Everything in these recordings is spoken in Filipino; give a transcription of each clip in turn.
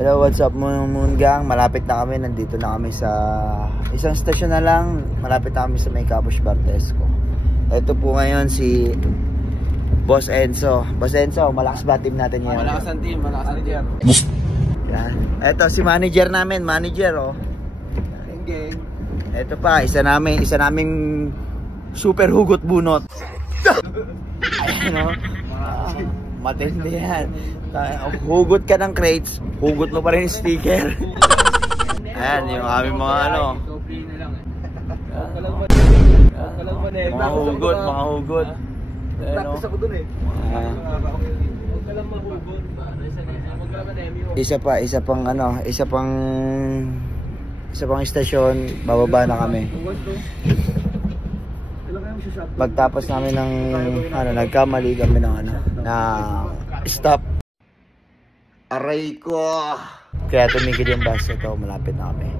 Hello, what's up Moon Gang? Malapit na kami, nandito na kami sa isang stasyon na lang. Malapit na kami sa may Capush Bartesco. Ito po ngayon si Boss Enzo. Boss Enzo, malakas ba team natin yan? Malakas ang team, malakas ang team. Yan. Ito si manager namin, manager oh. Gang. Ito pa, isa naming super hugot bunot. Ayan oh. Matindi yan. Hugot ka ng crates, hugot mo pa rin yung sticker. Ayan, yung aming mga ano. Mga hugot. Practice ako dun eh. Isa pang istasyon, bababa na kami. Pagtapos namin ng nagkamali kami ng na stop. Aray ko. Kaya tumigil yung bus. Ito, malapit na kami.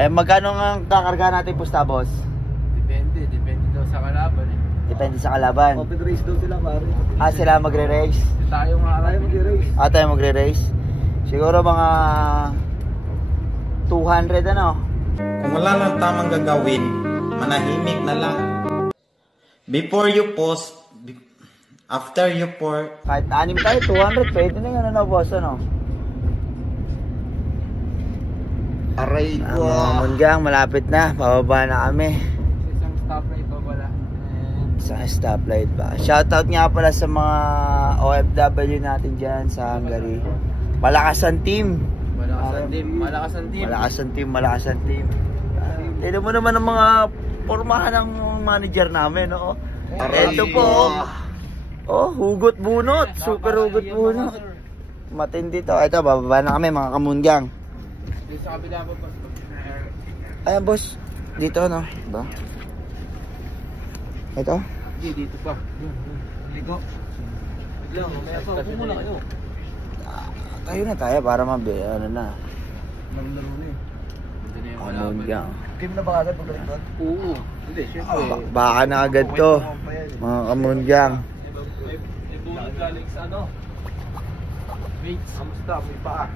Eh, magkano ang kakarga natin pusta, boss? Depende daw sa kalaban eh. Depende sa kalaban. Open race daw sila pare. Sila magre-race? Tayo magre-race. Tayo magre-race? Siguro mga 200 ano? Kung wala lang tamang gagawin, manahimik na lang. Before you post, after you pour. Kahit anim tayo, 200, pwede na yun, ano, boss, ano? Aray ko. Moon Gang, malapit na, bababa na kami. Isang stoplight pa pala. Isang stoplight pa. Shoutout nga pala sa mga OFW natin dyan sa Hungary. Malakas ang team. Malakas ang team. Tignan mo naman ang mga pormahan ng manager namin, no? Ito po. Oh, hugot bunot. Super hugot bunot. Matindi to. Ito, bababa na kami mga Moon Gang. Dito sa kabila pa pa. Ayan, boss. Dito, no? Ba? Ito? Dito pa. Ligo. Biglang, mamaya pa. Upo muna kayo. Tayo na tayo para ano na. Naglaro na eh. Moon Gang. Game na ba agad pagdating doon? Oo. Hindi, syempre. Baka na agad to. Mga Moon Gang. May bunod galing sa ano? Mates. Kamusta? May paa.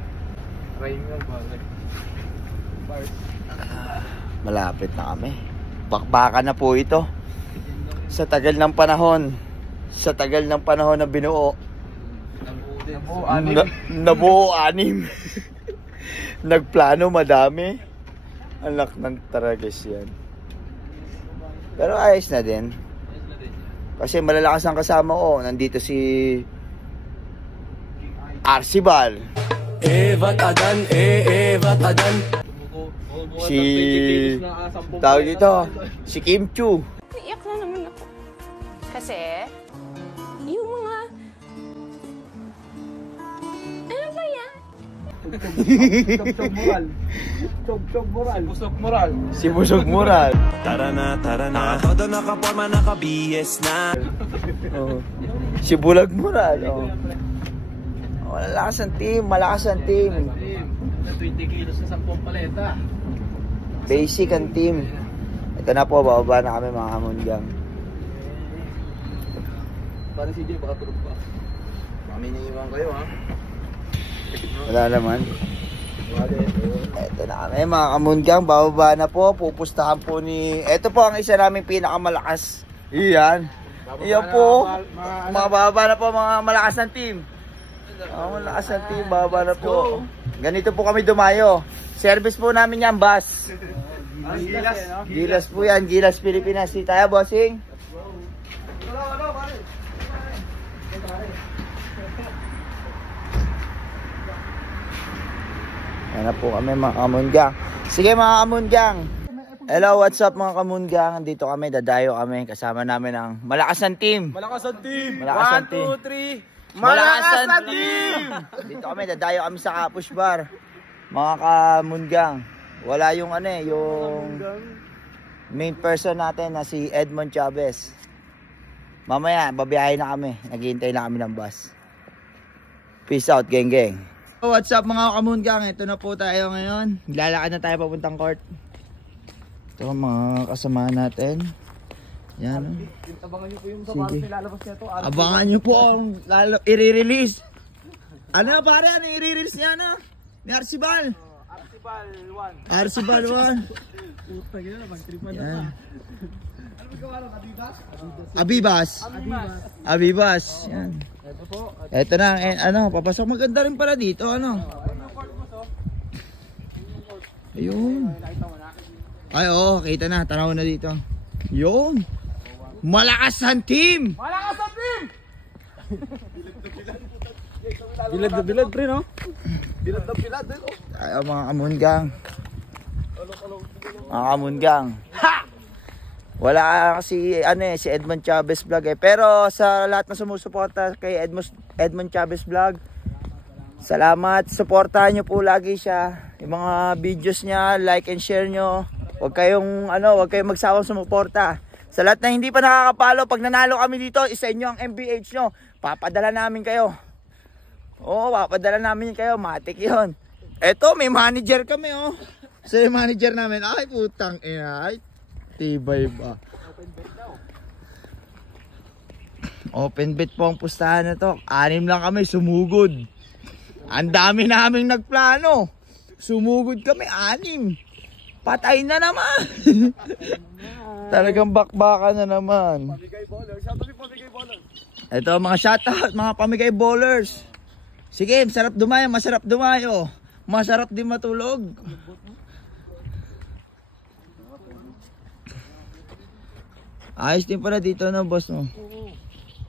Try mo yan, bagay. Malapit na kami. Bakbakan na po ito. Sa tagal ng panahon na binuo. Nabuo anim. Nagplano madami. Anak ng taragas yan. Pero ayos na din. Kasi malalakas ang kasama ko. Nandito si Arcibal. Eva Tadan. Si tawag dito, si Kim Chu. Iyak na naman ako. Kasi yung mga ano ba yan? Chog moral. Si Busog Moral. Tara na, todo nakaporma, naka-BS na. Si Bulag Moral. Malakas ang team. 20 kilos sa 10 paleta. Basic ang team. Ito na po, bababa na kami mga Moon Gang. Parang si Jay baka tulog pa. Kami naiiwan kayo ha. Wala naman. Ito na kami mga Moon Gang, bababa na po. Pupustahan po ni... Ito po ang isa naming pinakamalakas. Iyan po. Bababa na po mga malakas ng team. Malakas ng team, bababa na po. Ganito po kami dumayo. Service po namin yan, bus. Gilas po yan, Gilas Pilipinas. Si tayo, bossing. Yan na po kami mga Moon Gang. Sige mga Moon Gang. Hello, what's up mga Moon Gang? Dito kami, dadayo kami. Kasama namin ang malakas ng team. 1, 2, 3. Malakas ang team! Dito kami, dadayo kami sa Capush Bar. Mga Moon Gang. Wala yung yung main person natin na si Edmond Chavez. Mamaya, babiyahin na kami. Naghihintay na kami ng bus. Peace out, gang. What's up mga Moon Gang? Ito na po tayo ngayon. Lalakad na tayo papuntang court. Ito mga kasama natin. Yan. Abangan nyo po yung sa parang nilalabas nito. Abangan nyo po ang i-release. Ano pare, ano yung i-release niya na? Ni Arcibal? Arcibal 1. Arcibal 1. Putang ina, magtripan na Yan. pa. Ano ba gawa ng Adidas? Abibas. Abibas. Yan. Ito po. Ito na, ano, papasok. Maganda rin pala dito, ano. Ayun. Ay, oo, kita na. Tanaw na dito. Yun. Malakas ang team! Malakas ang team! Bilad na bilad pre, no? Bilad na bilad, eh, no? Ay, mga kamunggang. Mga kamunggang. Ha! Wala kasi, si Edmond Chavez Vlog eh. Pero sa lahat na sumusuporta kay Edmond Chavez Vlog, salamat. Suportahan nyo po lagi siya. Yung mga videos niya, like and share nyo. Huwag kayong magsawang sumuporta. Sa lahat na hindi pa nakakapalo, pag nanalo kami dito, isa inyo ang MBH nyo. Papadala namin kayo. Oo, papadala namin kayo. Matik yun. Eto, may manager kami, oh. So, yung manager namin, ay putang ina, ay tibay ba? Open bet po ang pustahan na to. 6 lang kami, sumugod. Ang dami naming nagplano. Sumugod kami, 6. Patay na naman. Talagang bakbakan na naman. Pamigay baller. Shoutout yung pamigay baller. Ito mga shoutout, mga pamigay bowlers. Sige, masarap dumayo, masarap dumayo. Masarap din matulog. Ayos din pala dito na boss, no?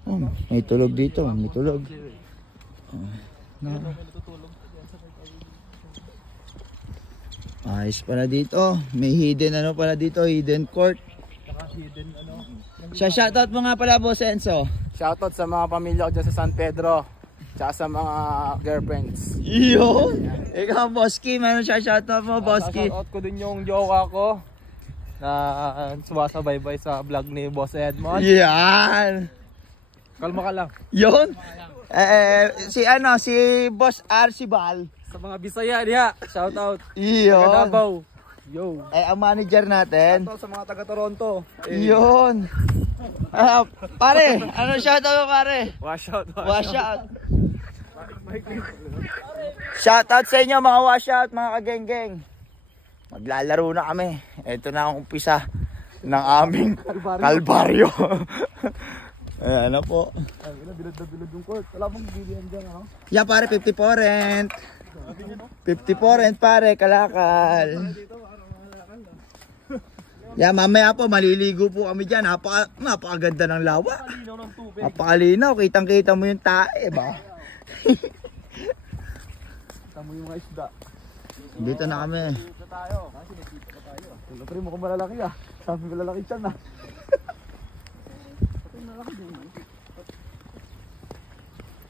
Oh, may tulog dito, may tulog. Ayos pala dito. May hidden ano pala dito, hidden court. Hidden ano. Shoutout mo nga pala boss Enzo. Shoutout sa mga pamilya ko dyan sa San Pedro. Tsaka sa mga girlfriends. Iyo! Ikaw, Boski, meron siya shoutout mo, Boski. Shoutout ko din yung jowa ko na sumasabaybay sa vlog ni Boss Edmond. Yan! Kalma ka lang. Yun! Si Boss Arcibal. Sa mga Bisaya niya, shoutout. Iyo! Davao. Yo. Ang manager natin. Shoutout sa mga taga Toronto. Yun! Pare, ano shoutout mo pare? Wash out. Wash out! Shoutout sa inyo mga wash out, mga kageng-geng. Maglalaro na kami. Ito na ang umpisa ng aming kalbaryo. Ayan na po. Bilad na bilad yung court. Wala bang bilihan dyan, ano? Yeah pare, 54 rent. 54 rent pare, kalakal. Yeah, mamaya po maliligo po kami dyan. Napakaganda ng lawa. Napakalinaw, kitang-kita mo yung tae ba? Kita mo yung mga isda. Dito na kami. Dito tayo. Kasi nakita pa tayo. Tingnan pa rin mo kung malalaki ah. Sabi ko lalaki siya na.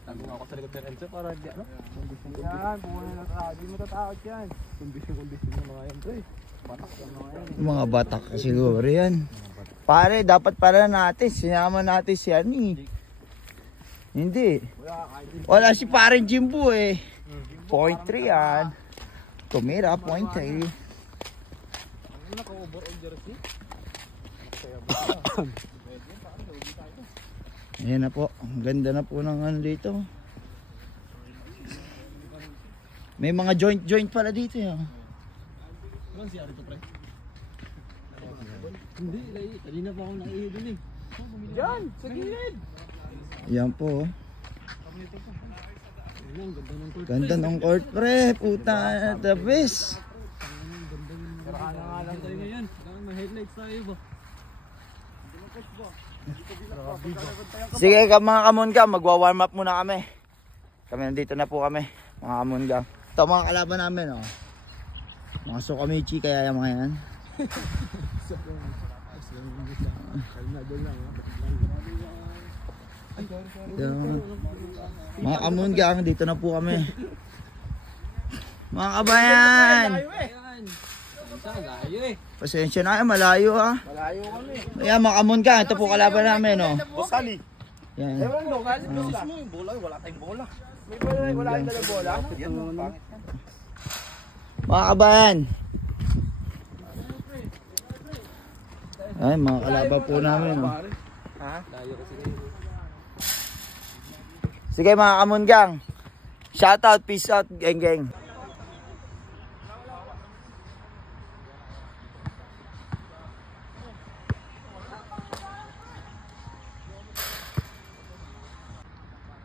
Tago nga ako sa likod ng Enzo para hindi ano. Yan, buwan na natakot. Hindi mo tatakot yan. Kondisyon ng mga yan pre. Batak yan mga yan. Mga batak siguro yan. Pare, dapat pala natin. Sinama natin si Ani. Hindi. Wala si paring Jimbo eh. 0.3 yan. Tumira, 0.3. Naka-overall jersey. Ayan na po. Ang ganda na po ng ano dito. May mga joint pala dito yun. Ano si Ari to pre? Hindi, kanina pa ako naihi dun eh. Diyan, sa gilid. Ayan po. Ganda ng court pre. Puta, the best. Karaan na nga lang tayo ngayon. May headlights tayo ba? Sige mga kamunga, magwa-warm up muna kami. Kami nandito na po kami, mga kamunga. Ito mga kalaban namin, oh. Mga Sokamichi kaya yung mga yan. Mga kamunga, dito na po kami. Mga kabayan! Pasensya na, malayo ha. Malayo kami. Ayan mga kamunga, ito po kalaban namin, oh. Bosali. Yan. Ewan mo, kasi mo yung bola, wala tayong bola. May bola, wala tayong bola. Yan mo, pangit. Mga kabayan. Ay, mga kalaban po namin, oh. Ha? Layo kasi. Sige mga kamunggang. Shout out, peace out, geng.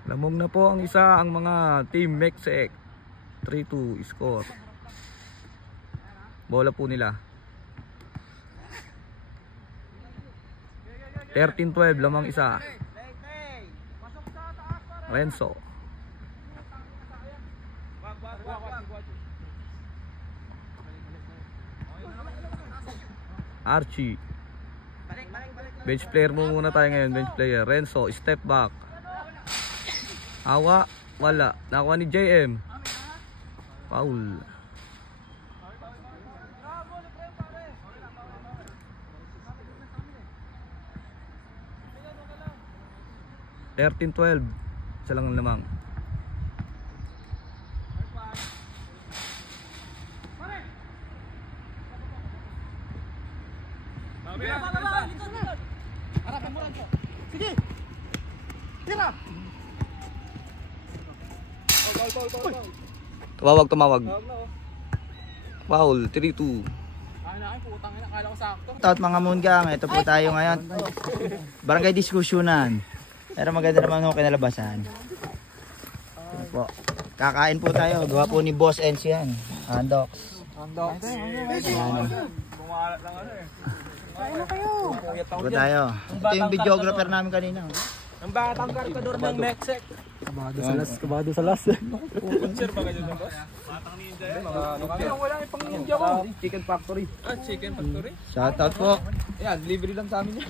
Lamog na po ang isa ang mga Team Mexec. 3-2 score. Bola po nila. 13-12 lamang isa. Renzo. Archie. Bench player mo muna tayo ngayon, bench player. Renzo, step back. Awa, wala. Nakuha ni JM. Foul. (13-12) isa lang lamang. Sige. Tira. Tumawag. Foul, 3-2. Shout out mga Mungang, ito po tayo ngayon. Barangay Diskusyonan. Pero maganda naman ho kinalabasan. Ito po. Kakain po tayo. Gawa po ni Boss Enz yan. Andox. Ito po tayo. Ito yung videographer namin kanina. Ang batang karikador ng Mexec. Kabado sa las. Sir ba ganyan ng boss? Batang ninja yan. Wala yung pang ninja ko. Chicken Factory. Chicken Factory? Shout out po. Yan, delivery lang sa amin yan.